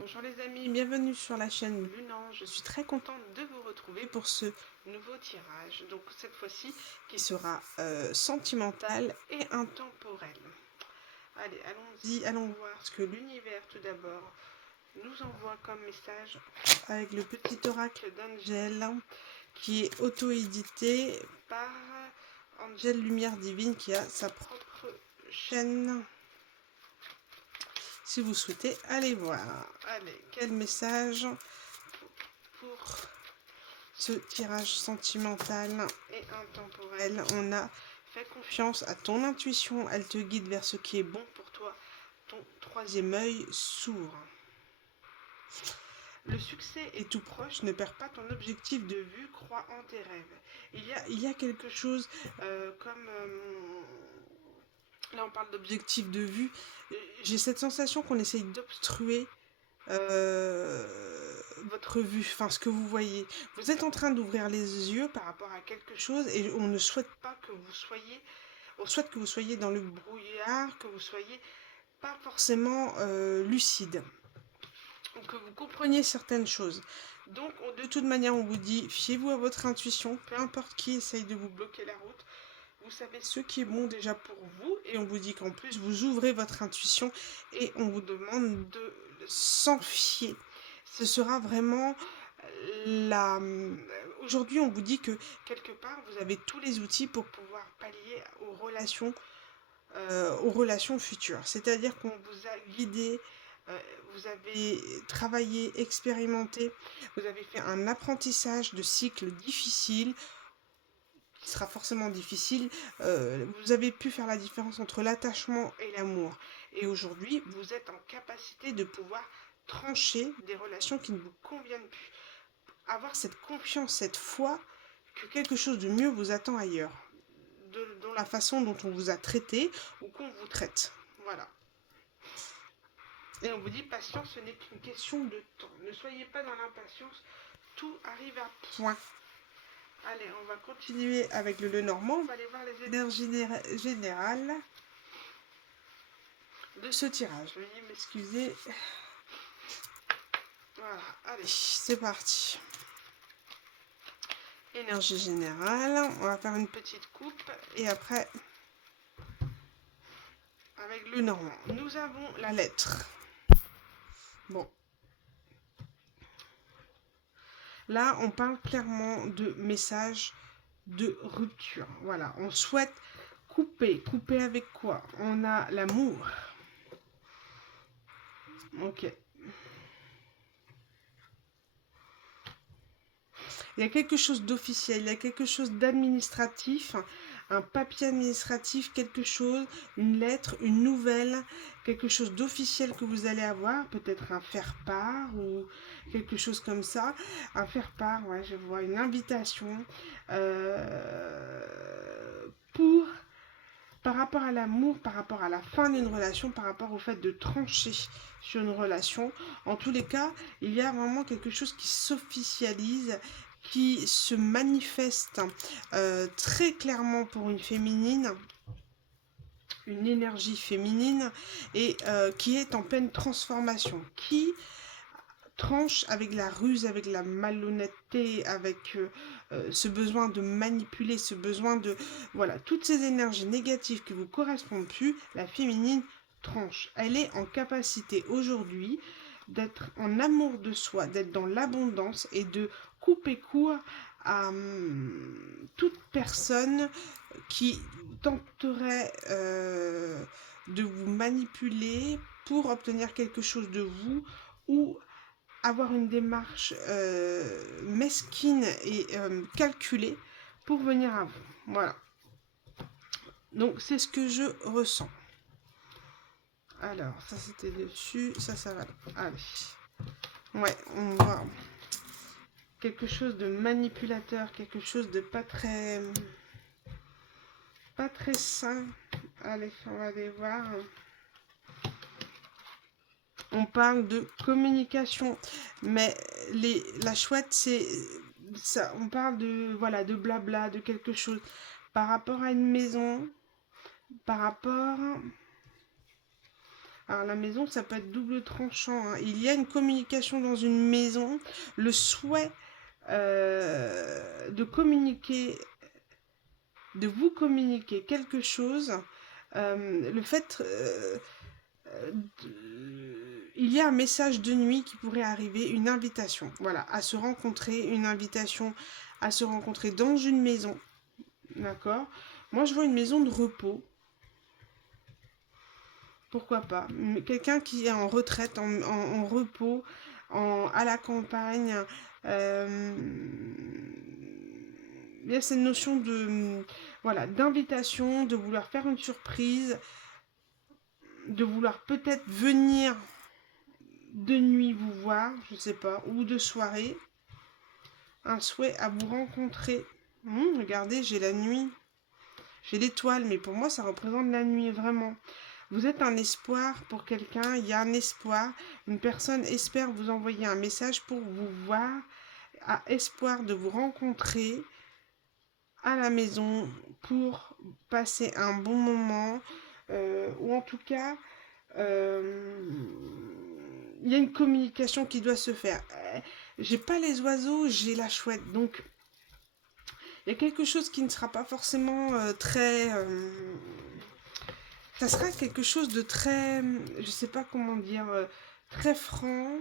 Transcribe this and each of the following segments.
Bonjour les amis, bienvenue sur la chaîne Lunan. Je suis très contente de vous retrouver pour ce nouveau tirage. Donc cette fois-ci qui sera sentimental et intemporel. Allez, allons-y, allons voir ce que l'univers tout d'abord nous envoie comme message avec le petit oracle d'Angel qui est auto-édité par Angel Lumière Divine qui a sa propre chaîne. Si vous souhaitez aller voir. Allez, quel message pour ce tirage sentimental et intemporel? On a fait confiance à ton intuition, elle te guide vers ce qui est bon pour toi. Ton troisième œil s'ouvre. Le succès est tout proche, ne perds pas ton objectif de vue, crois en tes rêves. Il y a quelque chose comme... là on parle d'objectif de vue. J'ai cette sensation qu'on essaye d'obstruer votre vue, enfin ce que vous voyez. Vous êtes en train d'ouvrir les yeux par rapport à quelque chose et on ne souhaite pas que vous soyez, on souhaite que vous soyez dans le brouillard, que vous soyez pas forcément lucide, ou que vous compreniez certaines choses. Donc de toute manière on vous dit, fiez-vous à votre intuition, peu importe qui essaye de vous bloquer la route. Vous savez ce qui est bon déjà pour vous et on vous dit qu'en plus vous ouvrez votre intuition et on vous demande de s'en fier. Ce sera vraiment la... Aujourd'hui on vous dit que quelque part vous avez tous les outils pour pouvoir pallier aux relations futures. C'est-à-dire qu'on vous a guidé, vous avez travaillé, expérimenté, vous avez fait un apprentissage de cycles difficiles, qui sera forcément difficile, vous avez pu faire la différence entre l'attachement et l'amour. Et aujourd'hui, vous êtes en capacité de pouvoir trancher des relations qui ne vous conviennent plus. Avoir cette confiance, cette foi que quelque chose de mieux vous attend ailleurs. Dans la façon dont on vous a traité ou qu'on vous traite. Voilà. Et on vous dit, patience, ce n'est qu'une question de temps. Ne soyez pas dans l'impatience, tout arrive à point. Allez, on va continuer avec le Lenormand. On va aller voir les énergies générales de ce tirage. Veuillez m'excuser. Voilà, allez, c'est parti. Énergie générale. On va faire une petite coupe. Et après, avec le Normand, nous avons la lettre. Bon. Là, on parle clairement de message de rupture. Voilà, on souhaite couper. Couper avec quoi? On a l'amour. Ok. Il y a quelque chose d'officiel, il y a quelque chose d'administratif, un papier administratif, quelque chose, une lettre, une nouvelle, quelque chose d'officiel que vous allez avoir, peut-être un faire-part ou quelque chose comme ça. Un faire-part, ouais, je vois une invitation pour... Par rapport à l'amour, par rapport à la fin d'une relation, par rapport au fait de trancher sur une relation, en tous les cas, il y a vraiment quelque chose qui s'officialise, qui se manifeste très clairement pour une féminine, une énergie féminine, et qui est en pleine transformation, qui tranche avec la ruse, avec la malhonnêteté, avec ce besoin de manipuler, ce besoin de... Voilà, toutes ces énergies négatives qui vous correspondent plus, la féminine tranche. Elle est en capacité aujourd'hui d'être en amour de soi, d'être dans l'abondance et de couper court à toute personne qui tenterait de vous manipuler pour obtenir quelque chose de vous ou avoir une démarche mesquine et calculée pour venir à vous. Voilà. Donc c'est ce que je ressens. Alors, ça c'était dessus, ça va. Allez. Ouais, on voit quelque chose de manipulateur, quelque chose de pas très sain. Allez, on va aller voir. On parle de communication, mais la chouette, c'est ça. On parle de voilà, de blabla, de quelque chose par rapport à une maison, par rapport Alors la maison, ça peut être double tranchant, hein. Il y a une communication dans une maison, le souhait de communiquer, de vous communiquer quelque chose, le fait, il y a un message de nuit qui pourrait arriver, une invitation, voilà, à se rencontrer, une invitation à se rencontrer dans une maison, d'accord? Moi, je vois une maison de repos. Pourquoi pas? Quelqu'un qui est en retraite, en repos, à la campagne. euh, il y a cette notion de, voilà, d'invitation, de vouloir faire une surprise, de vouloir peut-être venir de nuit vous voir, je sais pas, ou de soirée. Un souhait à vous rencontrer. Regardez, j'ai la nuit. J'ai l'étoile, mais pour moi, ça représente la nuit, vraiment. Vous êtes un espoir pour quelqu'un, il y a un espoir. Une personne espère vous envoyer un message pour vous voir, a espoir de vous rencontrer à la maison pour passer un bon moment, ou en tout cas, il y a une communication qui doit se faire. J'ai pas les oiseaux, j'ai la chouette, donc il y a quelque chose qui ne sera pas forcément très... ça sera quelque chose de très... je sais pas comment dire... très franc.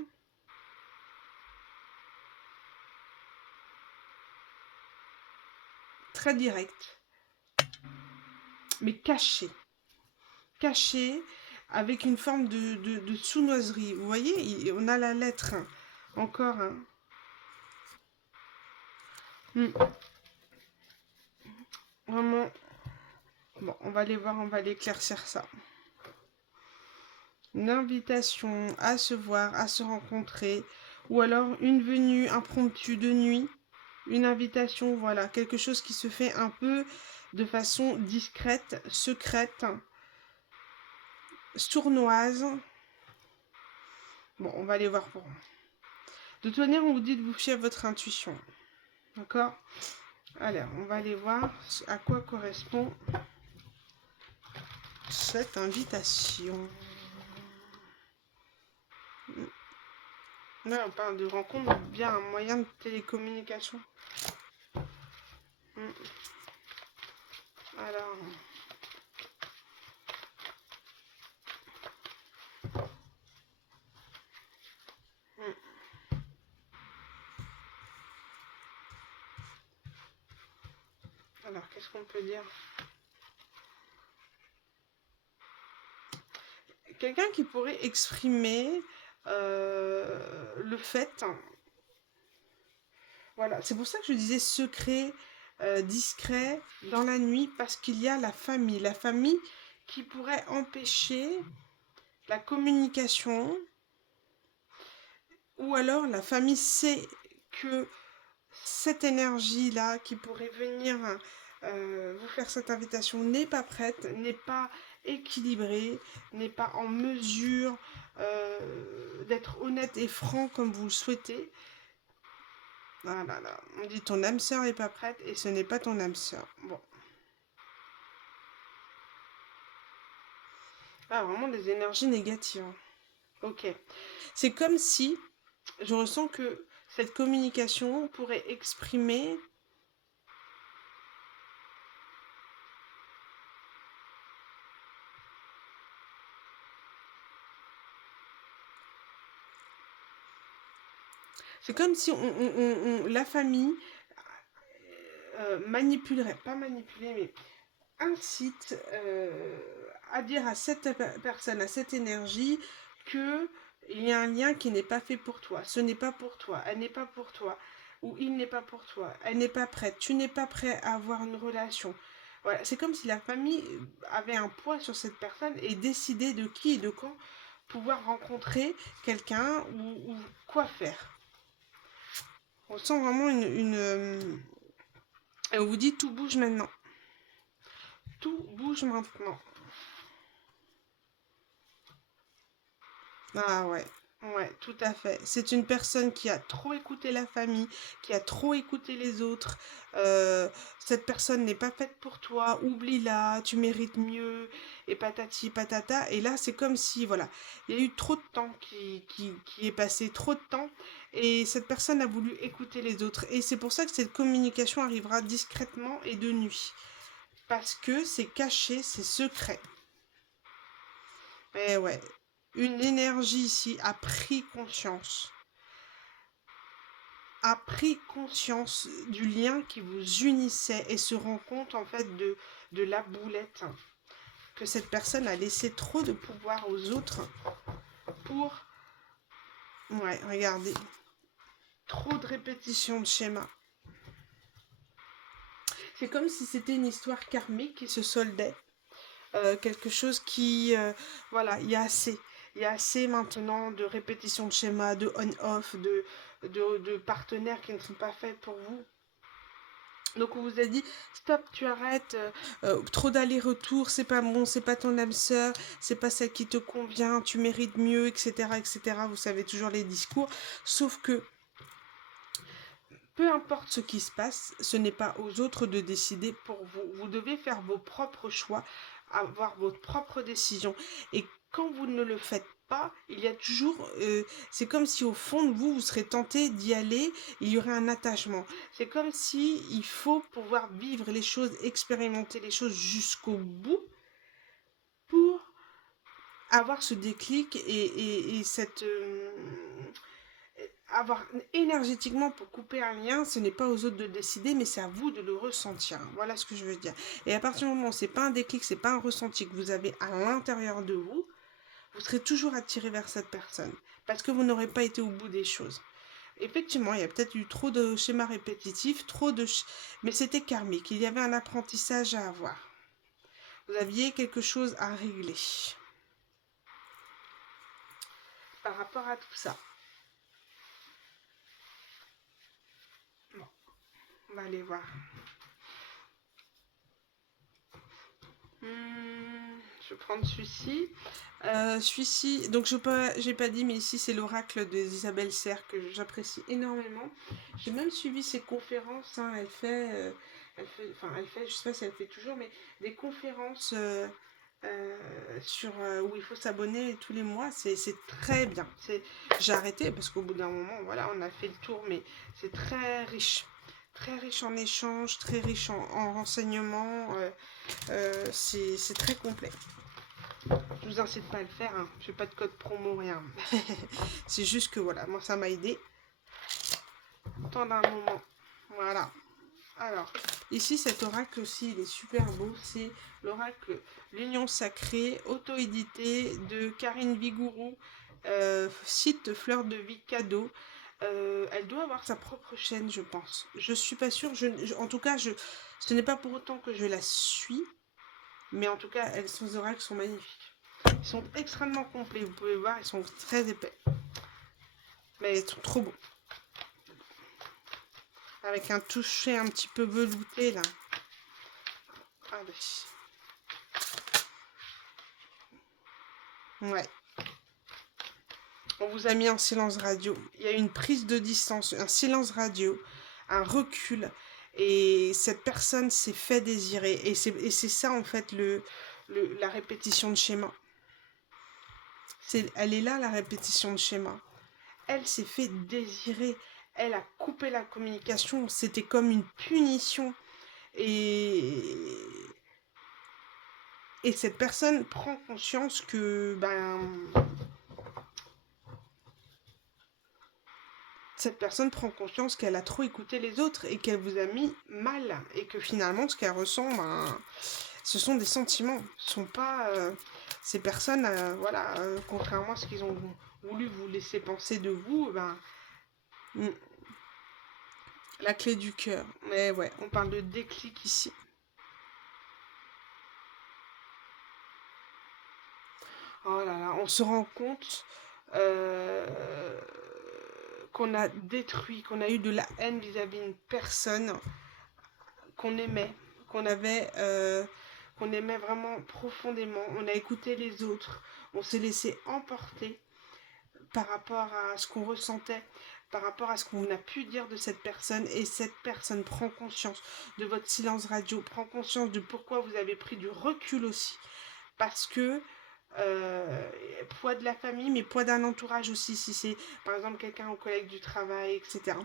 Très direct. Mais caché. Caché, avec une forme de sournoiserie. Vous voyez, on a la lettre. Hein. Encore. Hein. Vraiment. Bon, on va aller voir, on va aller éclaircir ça. Une invitation à se voir, à se rencontrer, ou alors une venue impromptue de nuit, une invitation, voilà, quelque chose qui se fait un peu de façon discrète, secrète, sournoise. Bon, on va aller voir pour vous. De toute manière, on vous dit de vous fier à votre intuition. D'accord? Alors, on va aller voir à quoi correspond cette invitation. Là, on parle de rencontre via un moyen de télécommunication. Alors... alors, qu'est-ce qu'on peut dire? Quelqu'un qui pourrait exprimer le fait... Voilà, c'est pour ça que je disais secret, discret, dans la nuit, parce qu'il y a la famille. La famille qui pourrait empêcher la communication, ou alors la famille sait que cette énergie-là qui pourrait venir vous faire cette invitation n'est pas prête, n'est pas équilibrée, n'est pas en mesure d'être honnête et franc comme vous le souhaitez. Ah là là, on dit ton âme sœur n'est pas prête et ce n'est pas ton âme sœur. Bon. Ah, vraiment des énergies négatives. Ok. C'est comme si je ressens que cette communication pourrait exprimer c'est comme si la famille manipulerait, pas manipuler, mais incite à dire à cette personne, à cette énergie, que il y a un lien qui n'est pas fait pour toi. Ce n'est pas pour toi, elle n'est pas pour toi, ou il n'est pas pour toi, elle n'est pas prête, tu n'es pas prêt à avoir une relation. Voilà, c'est comme si la famille avait un poids sur cette personne et décidait de qui et de quand pouvoir rencontrer quelqu'un ou quoi faire. On sent vraiment et on vous dit tout bouge maintenant. Tout bouge maintenant. Ah ouais. Ouais, tout à fait. C'est une personne qui a trop écouté la famille, qui a trop écouté les autres. Euh, Cette personne n'est pas faite pour toi, oublie-la, tu mérites mieux, et patati patata. Et là, c'est comme si, voilà, il y a eu trop de temps qui est passé, trop de temps, et cette personne a voulu écouter les autres. Et c'est pour ça que cette communication arrivera discrètement et de nuit. Parce que c'est caché, c'est secret. Eh ouais, une énergie ici a pris conscience du lien qui vous unissait et se rend compte en fait de la boulette que cette personne a laissé trop de pouvoir aux autres pour, ouais, regardez, trop de répétitions de schémas. C'est comme si c'était une histoire karmique qui se soldait. Quelque chose qui, voilà, il y a assez. Il y a assez maintenant de répétitions de schémas, de on-off, de partenaires qui ne sont pas faits pour vous. Donc on vous a dit, stop, tu arrêtes, trop d'aller-retour, c'est pas bon, c'est pas ton âme sœur, c'est pas celle qui te convient, tu mérites mieux, etc., etc. Vous savez toujours les discours. Sauf que, peu importe ce qui se passe, ce n'est pas aux autres de décider pour vous. Vous devez faire vos propres choix, avoir votre propre décision. Et quand vous ne le faites pas, il y a toujours, c'est comme si au fond de vous, vous serez tenté d'y aller, il y aurait un attachement. C'est comme si il faut pouvoir vivre les choses, expérimenter les choses jusqu'au bout pour avoir ce déclic et cette, avoir énergétiquement pour couper un lien, ce n'est pas aux autres de décider, mais c'est à vous de le ressentir. Voilà ce que je veux dire. Et à partir du moment où c'est pas un déclic, c'est pas un ressenti que vous avez à l'intérieur de vous, vous serez toujours attiré vers cette personne. Parce que vous n'aurez pas été au bout des choses. Effectivement, il y a peut-être eu trop de schémas répétitifs, mais c'était karmique. Il y avait un apprentissage à avoir. Vous aviez quelque chose à régler par rapport à tout ça. Bon, on va aller voir. Je vais prendre celui-ci. Celui-ci, donc j'ai pas dit, mais ici c'est l'oracle d'Isabelle Serre que j'apprécie énormément. J'ai même suivi ses conférences. Hein, elle fait, je sais pas si elle fait toujours, mais des conférences où il faut s'abonner tous les mois. C'est très bien. J'ai arrêté parce qu'au bout d'un moment, voilà, on a fait le tour, mais c'est très riche. Très riche en échanges, très riche en renseignements. C'est très complet. Je vous incite pas à le faire, hein. Je n'ai pas de code promo, rien. C'est juste que voilà, moi ça m'a aidé. Pendant un moment. Voilà. Alors, ici cet oracle aussi, il est super beau. C'est l'oracle L'Union Sacrée, auto-édité de Karine Vigourou, site Fleur de Vie cadeau. Elle doit avoir sa propre chaîne, je pense. Je suis pas sûre. En tout cas, ce n'est pas pour autant que je la suis. Mais en tout cas, ses oracles sont magnifiques. Ils sont extrêmement complets, vous pouvez voir, ils sont très épais. Mais ils sont trop beaux. Avec un toucher un petit peu velouté là. Allez. Ouais. On vous a mis en silence radio. Il y a une prise de distance, un silence radio, un recul. Et cette personne s'est fait désirer. Et c'est ça en fait la répétition de schéma. Elle est là la répétition de schéma. Elle s'est fait désirer. Elle a coupé la communication. C'était comme une punition. Et cette personne prend conscience que cette personne prend conscience qu'elle a trop écouté les autres et qu'elle vous a mis mal et que finalement ce qu'elle ressent, ce sont des sentiments. Ce sont pas ces personnes, voilà, contrairement à ce qu'ils ont voulu vous laisser penser de vous, la clé du cœur. Mais ouais, on parle de déclic ici. Oh là là, on se rend compte qu'on a détruit, qu'on a eu de la haine vis-à-vis d'une personne qu'on aimait, qu'on avait, qu'on aimait vraiment profondément. On a écouté les autres, on s'est laissé emporter par rapport à ce qu'on ressentait, par rapport à ce qu'on a pu dire de cette personne, et cette personne prend conscience de votre silence radio, prend conscience de pourquoi vous avez pris du recul aussi, parce que euh, poids de la famille, mais poids d'un entourage aussi, si c'est par exemple quelqu'un au collègue du travail, etc.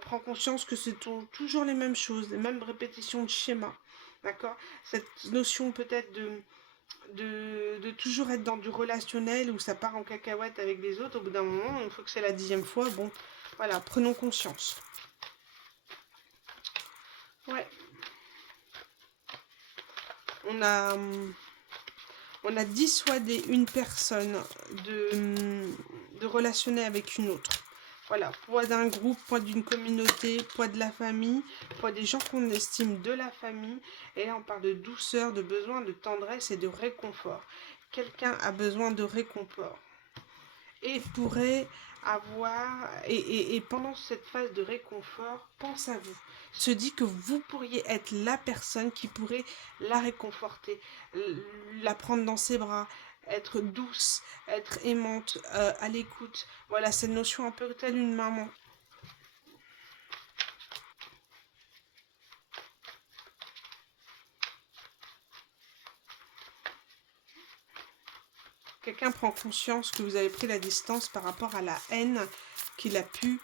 Prend conscience que c'est toujours les mêmes choses, les mêmes répétitions de schémas, d'accord. Cette notion peut-être de toujours être dans du relationnel où ça part en cacahuète avec les autres, au bout d'un moment, une fois que c'est la 10e fois, bon, voilà, prenons conscience. Ouais. On a, on a dissuadé une personne de relationner avec une autre. Voilà, poids d'un groupe, poids d'une communauté, poids de la famille, poids des gens qu'on estime de la famille. Et là, on parle de douceur, de besoin de tendresse et de réconfort. Quelqu'un a besoin de réconfort et pourrait avoir, et pendant cette phase de réconfort, pense à vous. Se dit que vous pourriez être la personne qui pourrait la réconforter, la prendre dans ses bras, être douce, être aimante, à l'écoute. Voilà, cette notion un peu telle une maman. Quelqu'un prend conscience que vous avez pris la distance par rapport à la haine qu'il a pu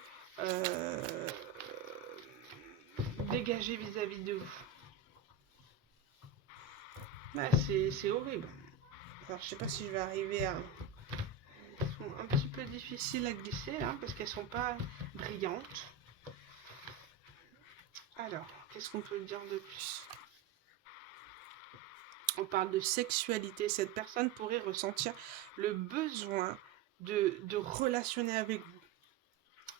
dégager vis-à-vis de vous. Ouais, c'est horrible. Alors, je sais pas si je vais arriver à... Elles sont un petit peu difficiles à glisser, là, parce qu'elles sont pas brillantes. Alors, qu'est-ce qu'on peut dire de plus? On parle de sexualité. Cette personne pourrait ressentir le besoin de relationner avec vous.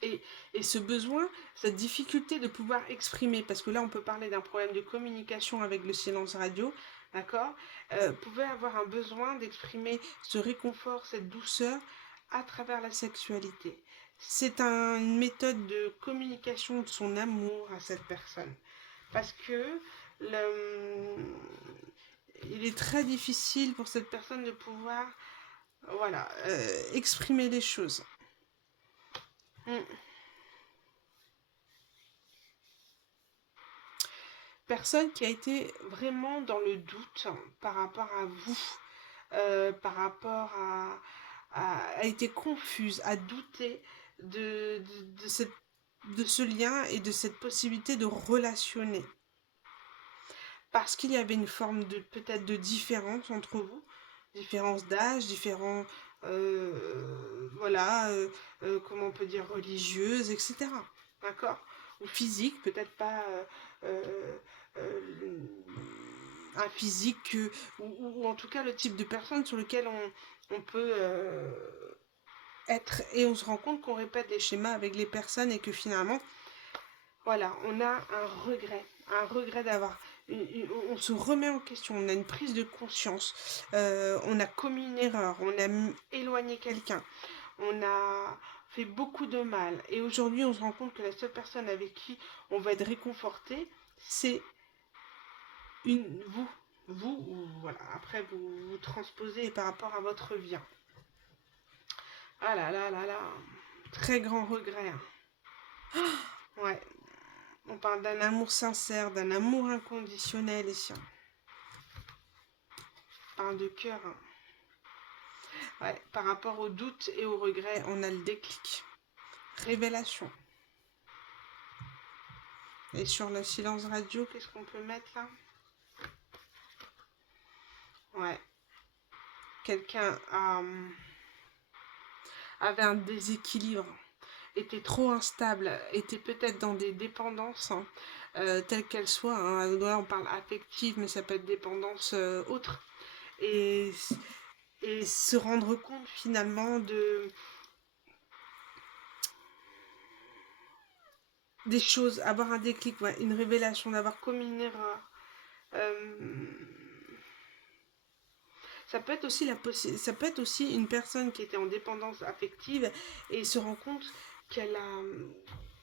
Et ce besoin, cette difficulté de pouvoir exprimer, parce que là on peut parler d'un problème de communication avec le silence radio, d'accord, pouvait avoir un besoin d'exprimer ce réconfort, cette douceur à travers la sexualité. C'est une méthode de communication de son amour à cette personne. Parce que il est très difficile pour cette personne de pouvoir voilà, exprimer les choses. Personne qui a été vraiment dans le doute par rapport à vous, par rapport a été confuse, a douté de ce lien et de cette possibilité de relationner. Parce qu'il y avait une forme de peut-être de différence entre vous, différence d'âge, différence, voilà, comment on peut dire, religieuse, etc. D'accord? Ou physique, peut-être pas euh, un physique, ou en tout cas le type de personne sur lequel on peut être. Et on se rend compte qu'on répète les schémas avec les personnes et que finalement, voilà, on a un regret d'avoir... On se remet en question, on a une prise de conscience, on a commis une erreur, on a éloigné quelqu'un, on a fait beaucoup de mal. Et aujourd'hui, on se rend compte que la seule personne avec qui on va être réconforté, c'est vous. Vous, voilà, après vous transposez par rapport à votre vie. Ah là là là là, très grand regret. Ouais, on parle d'un amour sincère, d'un amour inconditionnel ici. On parle de cœur. Ouais, par rapport au doute et au regret, on a le déclic. Révélation. Et sur le silence radio, qu'est-ce qu'on peut mettre là? Ouais. Quelqu'un avait un déséquilibre, était trop instable, était peut-être dans des dépendances, telles qu'elles soient. Hein. Là, on parle affective, mais ça peut être dépendance autre. Et se rendre compte finalement des choses, avoir un déclic, ouais, une révélation, d'avoir commis une erreur. Ça peut être aussi ça peut être aussi une personne qui était en dépendance affective et se rend compte qu'elle a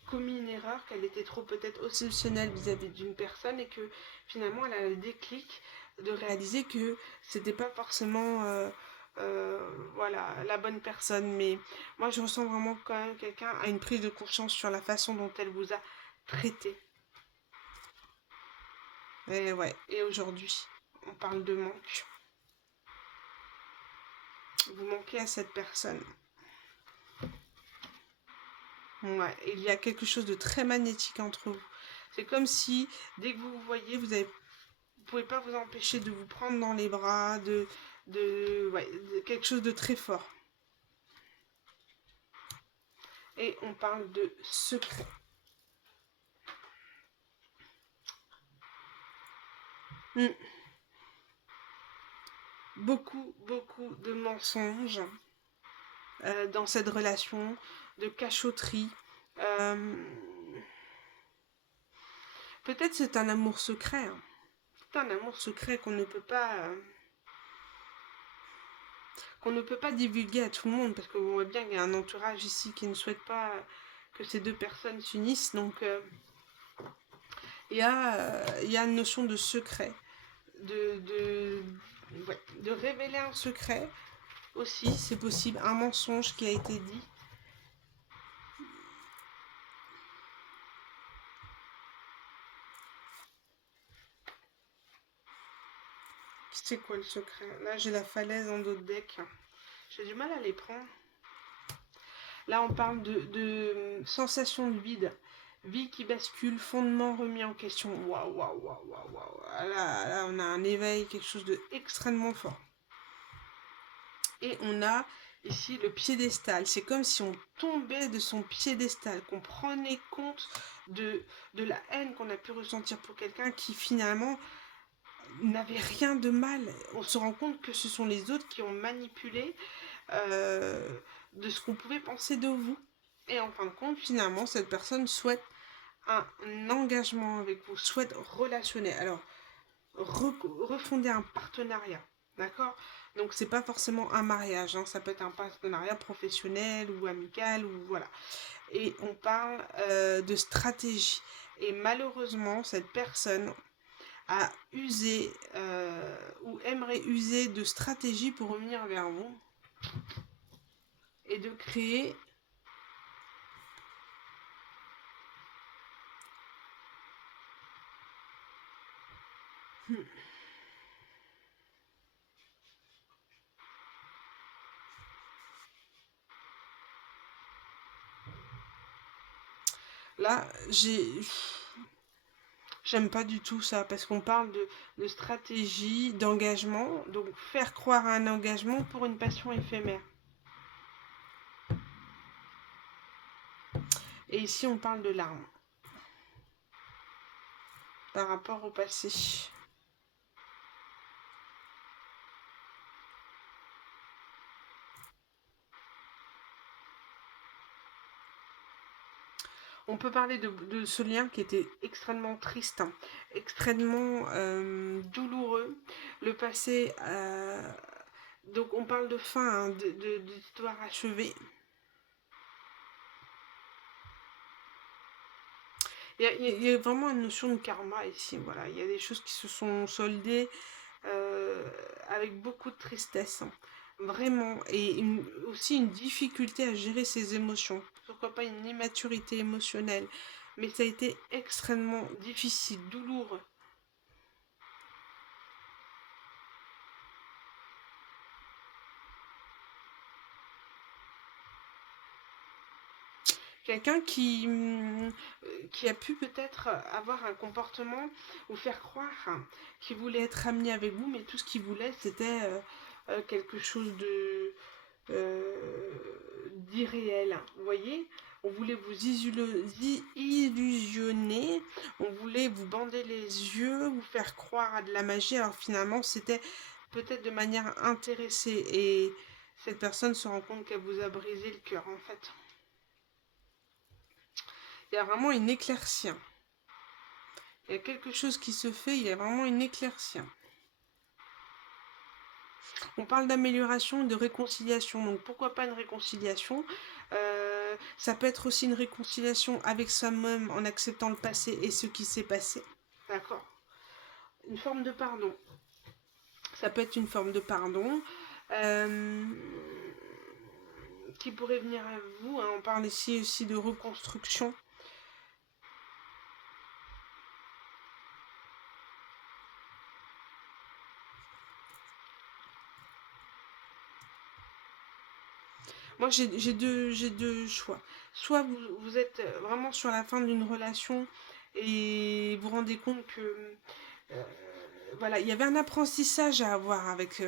commis une erreur, qu'elle était trop peut-être obsessionnelle vis-à-vis d'une personne et que finalement elle a le déclic de réaliser que c'était pas forcément voilà, la bonne personne. Mais moi, je ressens vraiment quand même quelqu'un a une prise de conscience sur la façon dont elle vous a traité. Et ouais, et aujourd'hui, on parle de manque. Vous manquez à cette personne. Ouais, il y a quelque chose de très magnétique entre vous. C'est comme si, dès que vous vous voyez, vous pouvez pas vous empêcher de vous prendre dans les bras, ouais, de quelque chose de très fort. Et on parle de secret. Beaucoup, beaucoup de mensonges dans cette relation, de cachotterie. Euh, Peut-être c'est un amour secret. Hein. C'est un amour secret qu'on ne peut pas divulguer à tout le monde, parce qu'on voit bien qu'il y a un entourage ici qui ne souhaite pas que ces deux personnes s'unissent. Donc il y a une notion de secret, de révéler un secret aussi, c'est possible, un mensonge qui a été dit. C'est quoi le secret? Là, j'ai la falaise en dos de deck. J'ai du mal à les prendre. Là, on parle de sensation de vide. Vie qui bascule, fondement remis en question. Waouh, waouh, waouh, waouh, waouh. Là, on a un éveil, quelque chose d'extrêmement fort. Et on a ici le piédestal. C'est comme si on tombait de son piédestal, qu'on prenait compte de la haine qu'on a pu ressentir pour quelqu'un qui finalement n'avait rien de mal. On se rend compte que ce sont les autres qui ont manipulé de ce qu'on pouvait penser de vous. Et en fin de compte, finalement, cette personne souhaite un engagement avec vous, souhaite relationner. Alors, refonder un partenariat, d'accord? Donc, c'est pas forcément un mariage, hein, ça peut être un partenariat professionnel ou amical, ou voilà. Et on parle de stratégie. Et malheureusement, cette personne a usé ou aimerait user de stratégie pour revenir vers vous et de créer là j'aime pas du tout ça parce qu'on parle de stratégie, d'engagement, donc faire croire à un engagement pour une passion éphémère. Et ici on parle de larmes par rapport au passé. On peut parler de ce lien qui était extrêmement triste, hein, extrêmement douloureux. Le passé, donc on parle de fin, hein, d'histoire achevée. Il y a vraiment une notion de karma ici. Voilà, il y a des choses qui se sont soldées avec beaucoup de tristesse. Hein. Vraiment. Et aussi une difficulté à gérer ses émotions. Pourquoi pas une immaturité émotionnelle. Mais ça a été extrêmement difficile, douloureux. Quelqu'un qui a pu peut-être avoir un comportement ou faire croire qu'il voulait être ami avec vous, mais tout ce qu'il voulait, c'était quelque chose d'irréel. Vous voyez, on voulait vous illusionner, on voulait vous bander les yeux, vous faire croire à de la magie, alors finalement, c'était peut-être de manière intéressée. Et cette personne se rend compte qu'elle vous a brisé le cœur, en fait. Il y a vraiment une éclaircie. Il y a quelque chose qui se fait, il y a vraiment une éclaircie. On parle d'amélioration et de réconciliation, donc pourquoi pas une réconciliation ça peut être aussi une réconciliation avec soi-même en acceptant le passé et ce qui s'est passé. D'accord. Une forme de pardon. Ça peut être une forme de pardon. euh, qui pourrait venir à vous, hein. On parle ici aussi de reconstruction. Moi, j'ai deux choix. Soit vous êtes vraiment sur la fin d'une relation et vous vous rendez compte que euh, voilà, il y avait un apprentissage à avoir avec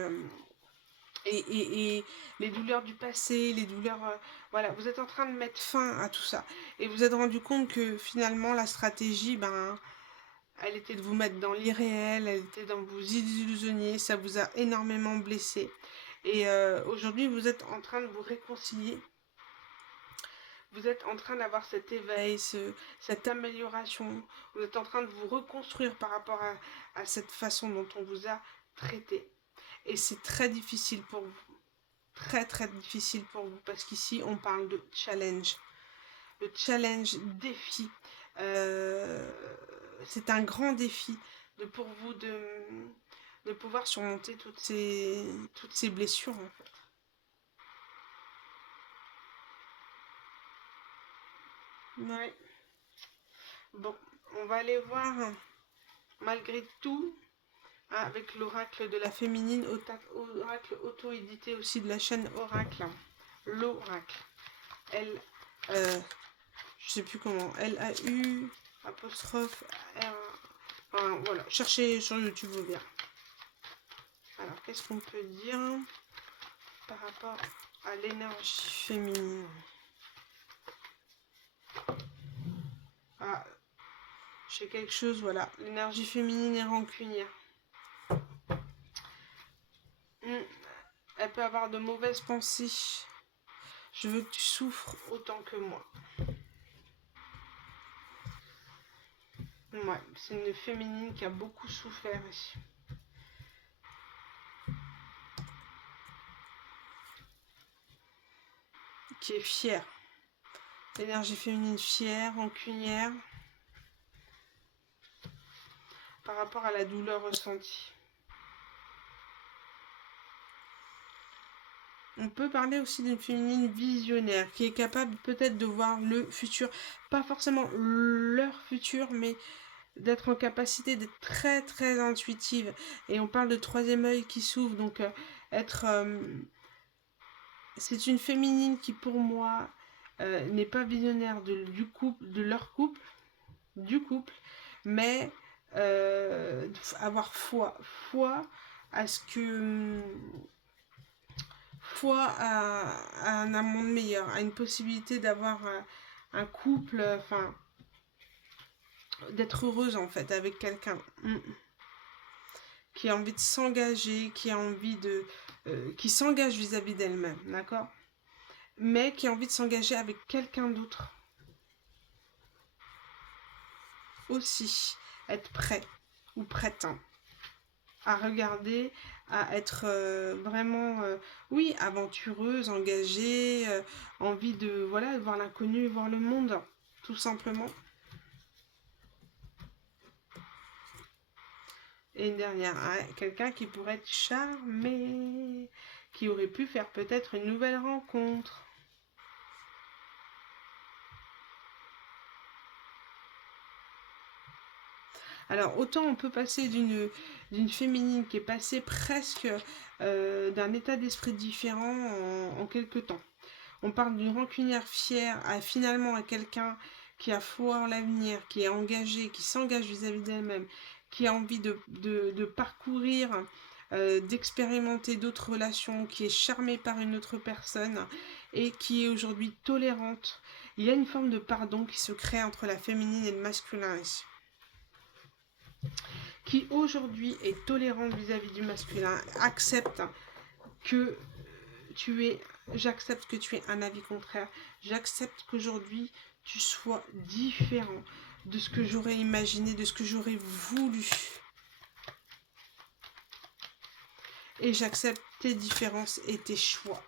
et les douleurs du passé, les douleurs voilà, vous êtes en train de mettre fin à tout ça et vous êtes rendu compte que finalement la stratégie, ben, elle était de vous mettre dans l'irréel, elle était dans vous illusionner, ça vous a énormément blessé. Et aujourd'hui, vous êtes en train de vous réconcilier. Vous êtes en train d'avoir cet éveil, cette amélioration. Vous êtes en train de vous reconstruire par rapport à cette façon dont on vous a traité. Et c'est très difficile pour vous. Très très difficile pour vous parce qu'ici on parle de challenge. Le challenge, défi. Euh, c'est un grand défi pour vous de pouvoir surmonter toutes ces blessures en fait. Ouais. Bon, on va aller voir malgré tout avec l'oracle de la féminine, oracle auto-édité aussi de la chaîne Oracle. L'oracle. L, je sais plus comment, L-A-U, apostrophe, R. Enfin, voilà, cherchez sur YouTube, vous verrez. Alors, qu'est-ce qu'on peut dire par rapport à l'énergie féminine? Ah, j'ai quelque chose, voilà. L'énergie féminine est rancunière. Elle peut avoir de mauvaises pensées. Je veux que tu souffres autant que moi. Ouais, c'est une féminine qui a beaucoup souffert ici. Qui est fière. L'énergie féminine fière, rancunière. Par rapport à la douleur ressentie. On peut parler aussi d'une féminine visionnaire qui est capable peut-être de voir le futur. Pas forcément leur futur, mais d'être en capacité d'être très très intuitive. Et on parle de troisième œil qui s'ouvre, donc être... c'est une féminine qui pour moi n'est pas visionnaire du couple, de leur couple, du couple, mais avoir foi à ce que... foi à un monde meilleur, à une possibilité d'avoir un couple, enfin, d'être heureuse en fait avec quelqu'un. Qui a envie de s'engager, qui a envie de... qui s'engage vis-à-vis d'elle-même, d'accord? Mais qui a envie de s'engager avec quelqu'un d'autre. Aussi, être prêt ou prête hein, à regarder, à être vraiment, oui, aventureuse, engagée, envie de, voilà, de voir l'inconnu, voir le monde, tout simplement. Et une dernière, hein, quelqu'un qui pourrait être charmé, qui aurait pu faire peut-être une nouvelle rencontre. Alors, autant on peut passer d'une féminine qui est passée presque d'un état d'esprit différent en quelques temps. On parle d'une rancunière fière à finalement à quelqu'un qui a foi en l'avenir, qui est engagé, qui s'engage vis-à-vis d'elle-même, qui a envie de parcourir, d'expérimenter d'autres relations, qui est charmé par une autre personne et qui est aujourd'hui tolérante. Il y a une forme de pardon qui se crée entre la féminine et le masculin ici. Qui aujourd'hui est tolérante vis-à-vis du masculin, accepte que tu es, j'accepte que tu aies un avis contraire, j'accepte qu'aujourd'hui tu sois différent de ce que j'aurais imaginé, de ce que j'aurais voulu. Et j'accepte tes différences et tes choix.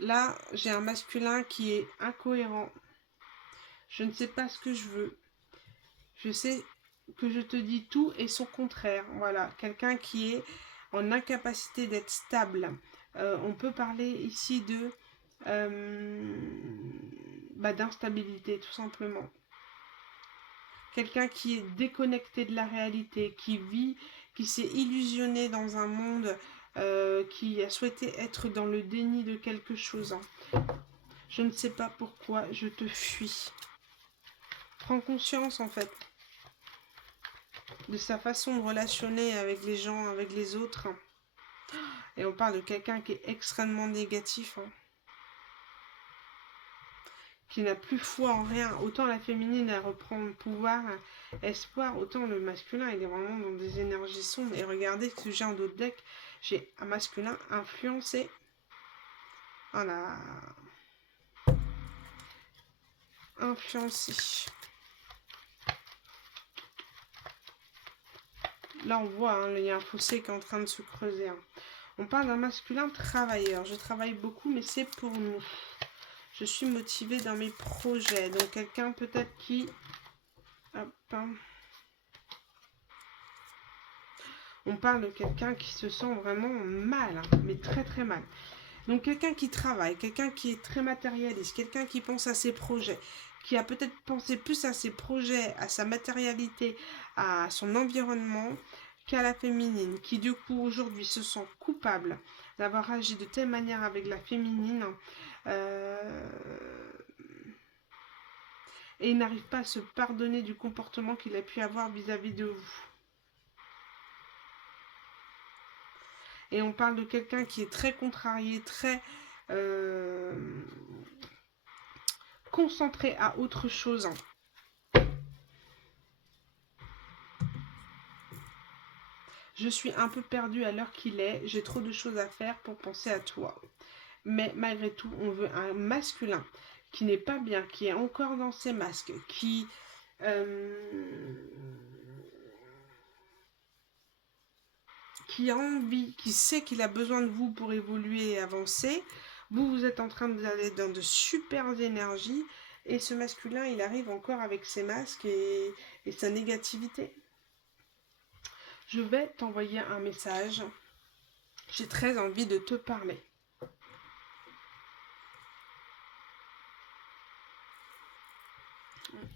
Là, j'ai un masculin qui est incohérent. Je ne sais pas ce que je veux. Je sais que je te dis tout et son contraire. Voilà, quelqu'un qui est en incapacité d'être stable. On peut parler ici de d'instabilité, tout simplement. Quelqu'un qui est déconnecté de la réalité, qui vit, qui s'est illusionné dans un monde, qui a souhaité être dans le déni de quelque chose. Je ne sais pas pourquoi je te fuis. Prends conscience en fait de sa façon de relationner avec les gens, avec les autres. Et on parle de quelqu'un qui est extrêmement négatif, qui n'a plus foi en rien. Autant la féminine, elle reprend le pouvoir, espoir, autant le masculin, il est vraiment dans des énergies sombres. Et regardez ce que j'ai en d'autres decks. J'ai un masculin influencé. Voilà. Influencé. Là, on voit, il y a un fossé qui est en train de se creuser. On parle d'un masculin travailleur. Je travaille beaucoup, mais c'est pour nous. Je suis motivée dans mes projets. Donc, quelqu'un peut-être qui... Hop. On parle de quelqu'un qui se sent vraiment mal, mais très très mal. Donc, quelqu'un qui travaille, quelqu'un qui est très matérialiste, quelqu'un qui pense à ses projets, qui a peut-être pensé plus à ses projets, à sa matérialité, à son environnement, qu'à la féminine, qui du coup aujourd'hui se sent coupable d'avoir agi de telle manière avec la féminine et n'arrive pas à se pardonner du comportement qu'il a pu avoir vis-à-vis de vous. Et on parle de quelqu'un qui est très contrarié, très concentré à autre chose. Je suis un peu perdue à l'heure qu'il est, j'ai trop de choses à faire pour penser à toi. Mais malgré tout, on veut un masculin qui n'est pas bien, qui est encore dans ses masques, qui a envie, qui sait qu'il a besoin de vous pour évoluer et avancer. Vous êtes en train d'aller dans de super énergies et ce masculin, il arrive encore avec ses masques et sa négativité. Je vais t'envoyer un message. J'ai très envie de te parler.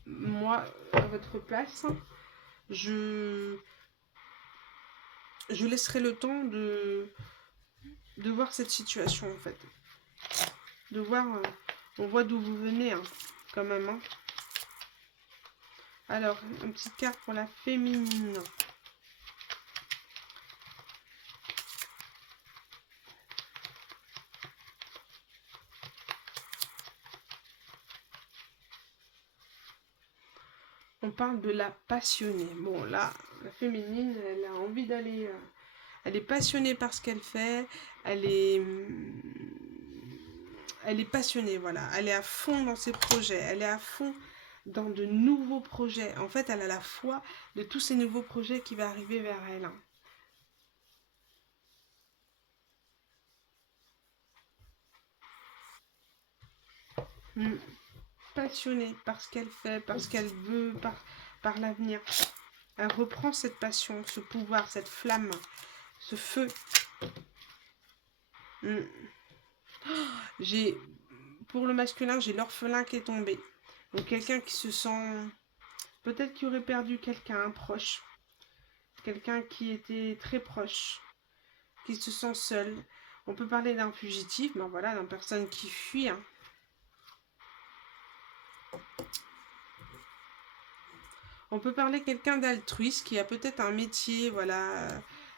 Moi, à votre place, je laisserai le temps de voir cette situation en fait. De voir, on voit d'où vous venez quand même. Alors, une petite carte pour la féminine. On parle de la passionnée. Bon, là, la féminine, elle a envie d'aller... elle est passionnée par ce qu'elle fait. Elle est passionnée, voilà. Elle est à fond dans ses projets. Elle est à fond dans de nouveaux projets. En fait, elle a la foi de tous ces nouveaux projets qui vont arriver vers elle. Passionnée par ce qu'elle fait, par ce qu'elle veut, par l'avenir. Elle reprend cette passion, ce pouvoir, cette flamme, ce feu. Pour le masculin, j'ai l'orphelin qui est tombé. Donc quelqu'un qui se sent... Peut-être qu'il aurait perdu quelqu'un, un proche. Quelqu'un qui était très proche. Qui se sent seul. On peut parler d'un fugitif, mais voilà, d'une personne qui fuit. On peut parler de quelqu'un d'altruiste qui a peut-être un métier, voilà,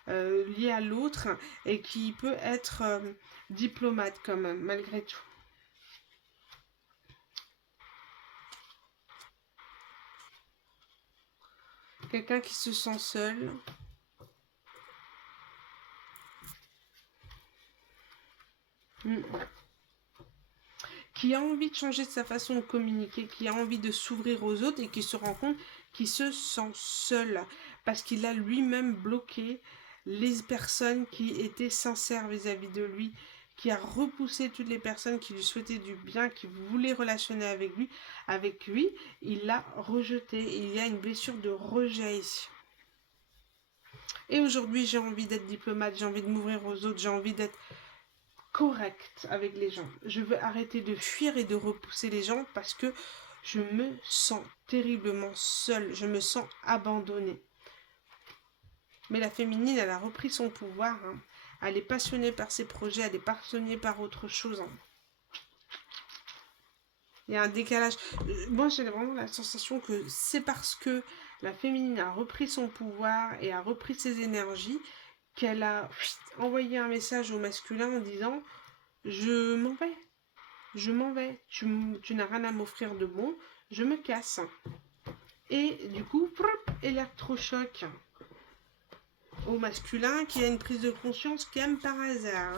lié à l'autre et qui peut être diplomate quand même, malgré tout. Quelqu'un qui se sent seul. Qui a envie de changer sa façon de communiquer, qui a envie de s'ouvrir aux autres et qui se rend compte qu'il se sent seul parce qu'il a lui-même bloqué les personnes qui étaient sincères vis-à-vis de lui, qui a repoussé toutes les personnes qui lui souhaitaient du bien, qui voulaient relationner avec lui, il l'a rejeté. Il y a une blessure de rejet ici. Et aujourd'hui, j'ai envie d'être diplomate, j'ai envie de m'ouvrir aux autres, j'ai envie d'être correcte avec les gens. Je veux arrêter de fuir et de repousser les gens parce que je me sens terriblement seule, je me sens abandonnée. Mais la féminine, elle a repris son pouvoir. Hein. Elle est passionnée par ses projets, elle est passionnée par autre chose. Hein. Il y a un décalage. Moi, j'ai vraiment la sensation que c'est parce que la féminine a repris son pouvoir et a repris ses énergies qu'elle a envoyé un message au masculin en disant « Je m'en vais, je m'en vais, tu n'as rien à m'offrir de bon, je me casse. » Et du coup, électrochoc au masculin qui a une prise de conscience comme par hasard.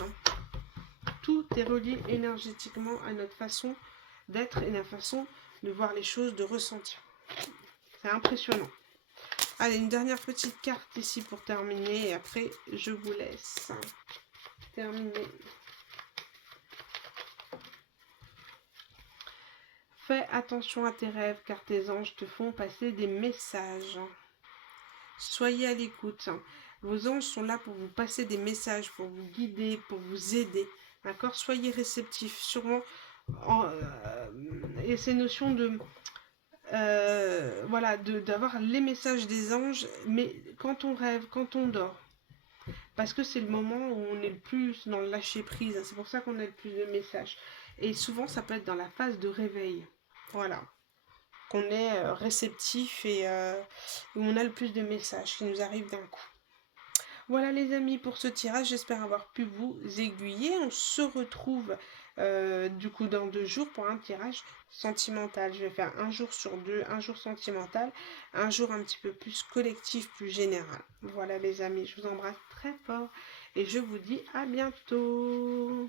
Tout est relié énergétiquement à notre façon d'être et notre façon de voir les choses, de ressentir. C'est impressionnant. Allez, une dernière petite carte ici pour terminer et après je vous laisse terminer. Fais attention à tes rêves car tes anges te font passer des messages. Soyez à l'écoute. Vos anges sont là pour vous passer des messages, pour vous guider, pour vous aider. D'accord? Soyez réceptifs. Sûrement, et ces notions de... voilà, d'avoir les messages des anges, mais quand on rêve, quand on dort. Parce que c'est le moment où on est le plus dans le lâcher prise. C'est pour ça qu'on a le plus de messages. Et souvent, ça peut être dans la phase de réveil. Voilà. Qu'on est réceptif et où on a le plus de messages qui nous arrivent d'un coup. Voilà les amis pour ce tirage, j'espère avoir pu vous aiguiller. On se retrouve du coup dans 2 jours pour un tirage sentimental. Je vais faire un jour sur 2, un jour sentimental, un jour un petit peu plus collectif, plus général. Voilà les amis, je vous embrasse très fort et je vous dis à bientôt.